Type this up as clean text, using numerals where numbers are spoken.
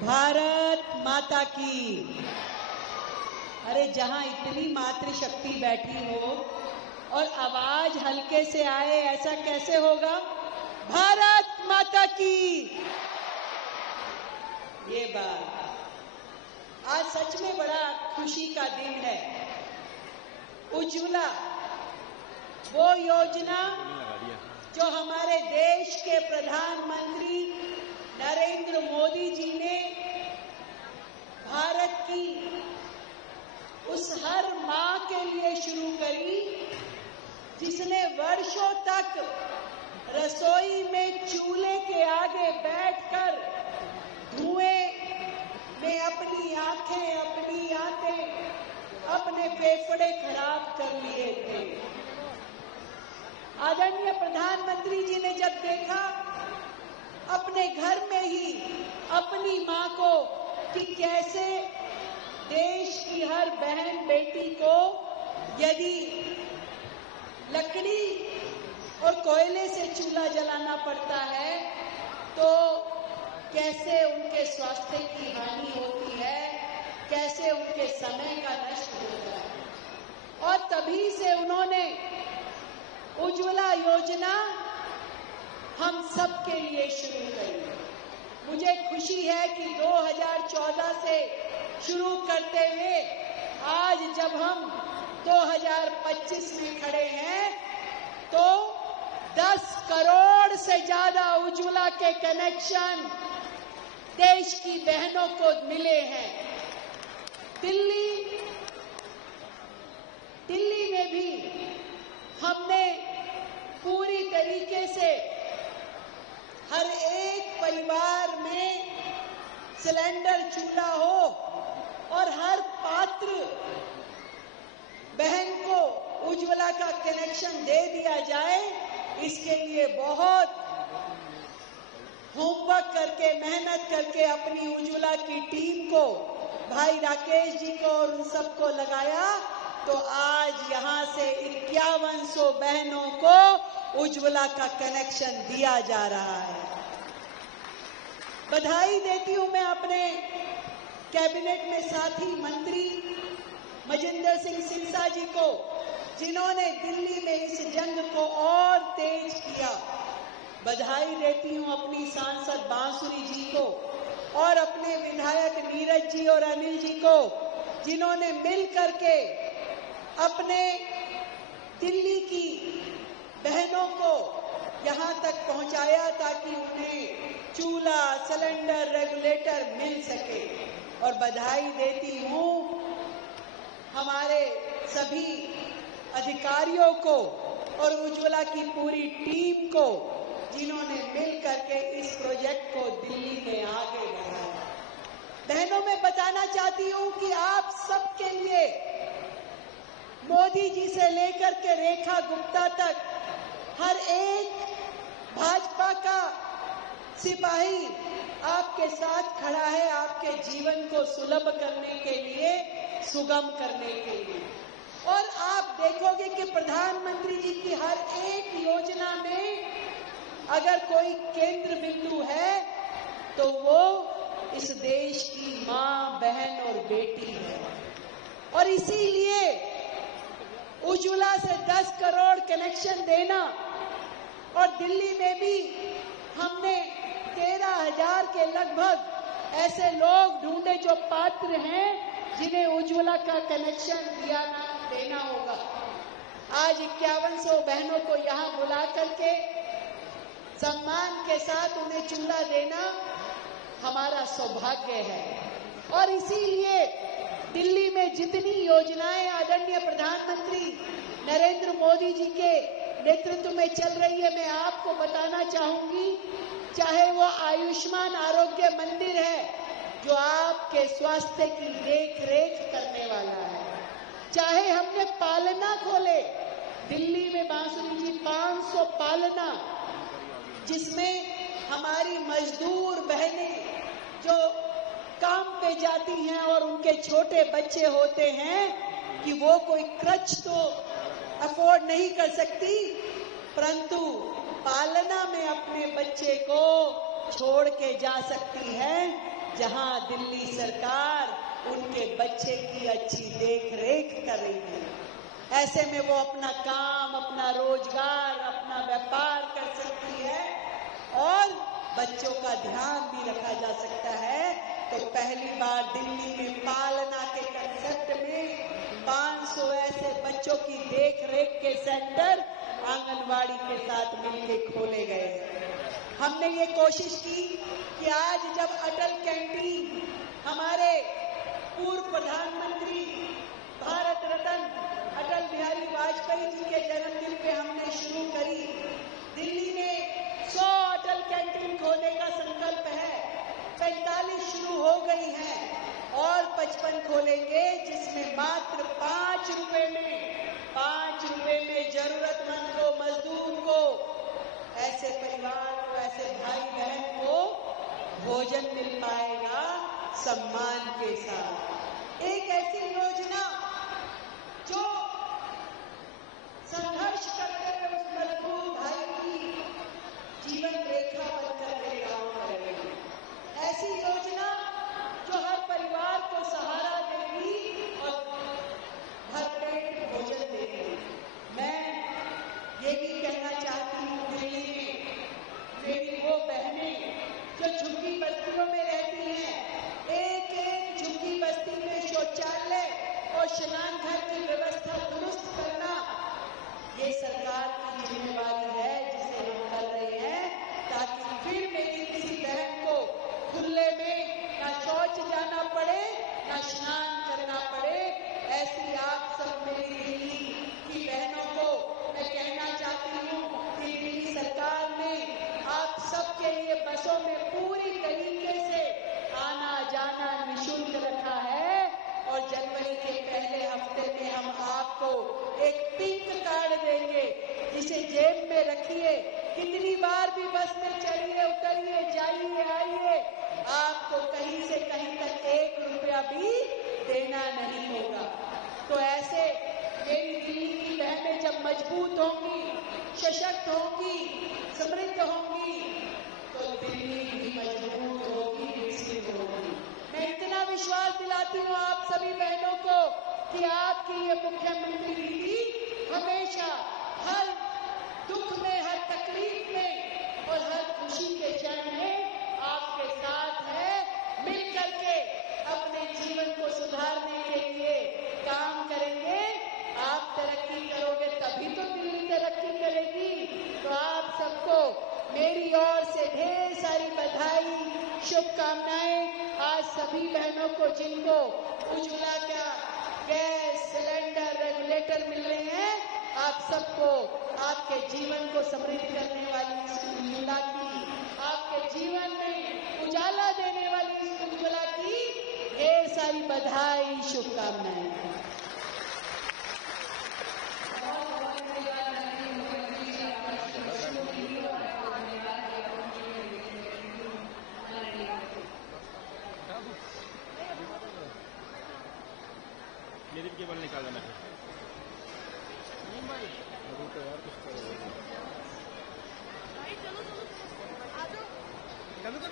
भारत माता की। अरे जहां इतनी मातृशक्ति बैठी हो और आवाज हल्के से आए, ऐसा कैसे होगा? भारत माता की। ये बात आज सच में बड़ा खुशी का दिन है। उज्ज्वला वो योजना जो हमारे देश के प्रधानमंत्री नरेंद्र मोदी जी ने भारत की उस हर मां के लिए शुरू करी जिसने वर्षों तक रसोई में चूल्हे के आगे बैठकर धुएं में अपनी आंखें, अपनी आंतें, अपने फेफड़े खराब कर लिए थे। आदरणीय प्रधानमंत्री जी ने जब देखा अपने घर में ही अपनी मां को कि कैसे देश की हर बहन बेटी को यदि लकड़ी और कोयले से चूल्हा जलाना पड़ता है तो कैसे उनके स्वास्थ्य की हानि होती है, कैसे उनके समय का नष्ट होता है। और तभी से उन्होंने उज्ज्वला योजना हम सब के लिए शुरू करी। मुझे खुशी है कि 2014 से शुरू करते हुए आज जब हम 2025 में खड़े हैं तो 10 करोड़ से ज्यादा उज्ज्वला के कनेक्शन देश की बहनों को मिले हैं। दिल्ली में भी हमने पूरी तरीके से हर एक परिवार में सिलेंडर चूल्हा हो और हर पात्र बहन को उज्ज्वला का कनेक्शन दे दिया जाए, इसके लिए बहुत होमवर्क करके, मेहनत करके अपनी उज्ज्वला की टीम को, भाई राकेश जी को और उन सबको लगाया तो आज यहां से 5100 बहनों को उज्ज्वला का कनेक्शन दिया जा रहा है। बधाई देती हूं मैं अपने कैबिनेट में साथी मंत्री मजिंदर सिंह सिरसा जी को, जिन्होंने दिल्ली में इस जंग को और तेज किया। बधाई देती हूं अपनी सांसद बांसुरी जी को और अपने विधायक नीरज जी और अनिल जी को, जिन्होंने मिल करके अपने दिल्ली की बहनों को यहां तक पहुंचाया ताकि उन्हें चूल्हा, सिलेंडर, रेगुलेटर मिल सके। और बधाई देती हूं हमारे सभी अधिकारियों को और उज्ज्वला की पूरी टीम को, जिन्होंने मिल करके इस प्रोजेक्ट को दिल्ली में आगे बढ़ाया। बहनों, मैं बताना चाहती हूं कि आप सबके लिए मोदी जी से लेकर के रेखा गुप्ता तक हर एक भाजपा का सिपाही आपके साथ खड़ा है, आपके जीवन को सुलभ करने के लिए, सुगम करने के लिए। और आप देखोगे कि प्रधानमंत्री जी की हर एक योजना में अगर कोई केंद्र बिंदु है तो वो इस देश की मां, बहन और बेटी है। और इसीलिए उज्ज्वला से 10 करोड़ कनेक्शन देना और दिल्ली में भी हमने 13,000 के लगभग ऐसे लोग ढूंढे जो पात्र हैं जिन्हें उज्ज्वला का कनेक्शन देना होगा। आज 5100 बहनों को यहां बुला करके सम्मान के साथ उन्हें चूल्हा देना हमारा सौभाग्य है। और इसीलिए दिल्ली में जितनी योजनाएं आदरणीय प्रधानमंत्री नरेंद्र मोदी जी के नेतृत्व में चल रही है, मैं आपको बताना चाहूंगी, चाहे वो आयुष्मान आरोग्य मंदिर है जो आपके स्वास्थ्य की देख रेख करने वाला है, चाहे हमने पालना खोले दिल्ली में बांसुरी जी 500 पालना, जिसमें हमारी मजदूर बहनें जो काम पे जाती हैं और उनके छोटे बच्चे होते हैं कि वो कोई क्रच तो अफोर्ड नहीं कर सकती, परंतु पालना में अपने बच्चे को छोड़ के जा सकती है, जहां दिल्ली सरकार उनके बच्चे की अच्छी देख रेख कर रही है। ऐसे में वो अपना काम, अपना रोजगार, अपना व्यापार कर सकती है और बच्चों का ध्यान भी रखा जा सकता है। तो पहली बार दिल्ली में पालना के कंसेप्ट में 500 ऐसे बच्चों की देख रेख के सेंटर आंगनवाड़ी के साथ मिलकर खोले गए। हमने ये कोशिश की कि आज जब अटल कैंटीन हमारे पूर्व प्रधानमंत्री भारत रत्न अटल बिहारी वाजपेयी जी के जन्मदिन पे हमने शुरू करी, दिल्ली में 100 अटल कैंटीन खोलने का संकल्प है। 45 शुरू हो गई हैं और 55 खोलेंगे, जिसमें मात्र 5 रुपए में जरूरतमंद को, मजदूर को, ऐसे परिवार को, ऐसे भाई बहन को भोजन मिल पाएगा सम्मान के साथ। एक ऐसी योजना जो संघर्ष करते हुए उस मजदूर भाई की जीवन रेखा बनकर के काम करेगी। ऐसी योजना जो हर परिवार को सहारा देगी और भरपेट भोजन देगी। मैं ये भी कहना चाहती हूँ, दिल्ली में मेरी वो बहनें जो झुग्गी बस्तियों में रहती हैं, एक झुग्गी बस्ती में शौचालय और स्नान घर की व्यवस्था दुरुस्त करना ये सरकार की जिम्मेवारी है, जिसे हम कर रहे हैं, ताकि फिर मेरी किसी बहन को खुले में ना शौच जाना पड़े, ना स्नान करना पड़े। ऐसी आप सब मेरी दिल्ली की बहनों को मैं कहना चाहती हूँ कि दिल्ली सरकार ने आप सबके लिए बसों में पूरी तरीके से आना जाना निःशुल्क रखा है और जनवरी के पहले हफ्ते में हम आपको एक पिंक कार्ड देंगे, जिसे जेब में रखिए, कितनी बार भी बस में चढ़िए, उतरिए, जाइए, आइए, आपको कहीं से कहीं तक 1 रुपया भी देना नहीं होगा। तो ऐसे मेरी दिल्ली की बहनें जब मजबूत होंगी, सशक्त होंगी, समृद्ध होंगी, तो दिल्ली भी मजबूत होगी, विकसित होगी। मैं इतना विश्वास दिलाती हूँ आप सभी बहनों को कि आपकी ये मुख्यमंत्री दीदी हमेशा हर दुख में, हर तकलीफ में और हर खुशी के क्षण में आपके साथ है। मिल करके अपने जीवन को सुधारने के लिए काम करेंगे। आप तरक्की करोगे तभी तो दिल्ली तरक्की करेगी। तो आप सबको मेरी ओर से ढेर सारी बधाई, शुभकामनाएं। आज सभी बहनों को जिनको उज्ज्वला का गैस सिलेंडर, रेगुलेटर मिल रहे हैं, आप सबको आपके जीवन को समृद्ध करने वाली इस उज्ज्वला की, आपके जीवन में उजाला देने वाली इस उज्ज्वला की ढेर सारी बधाई, शुभकामनाएं। मेरे केवल निकाल देना फिर। अभी तो यार कुछ करो। चलो आ जाओ।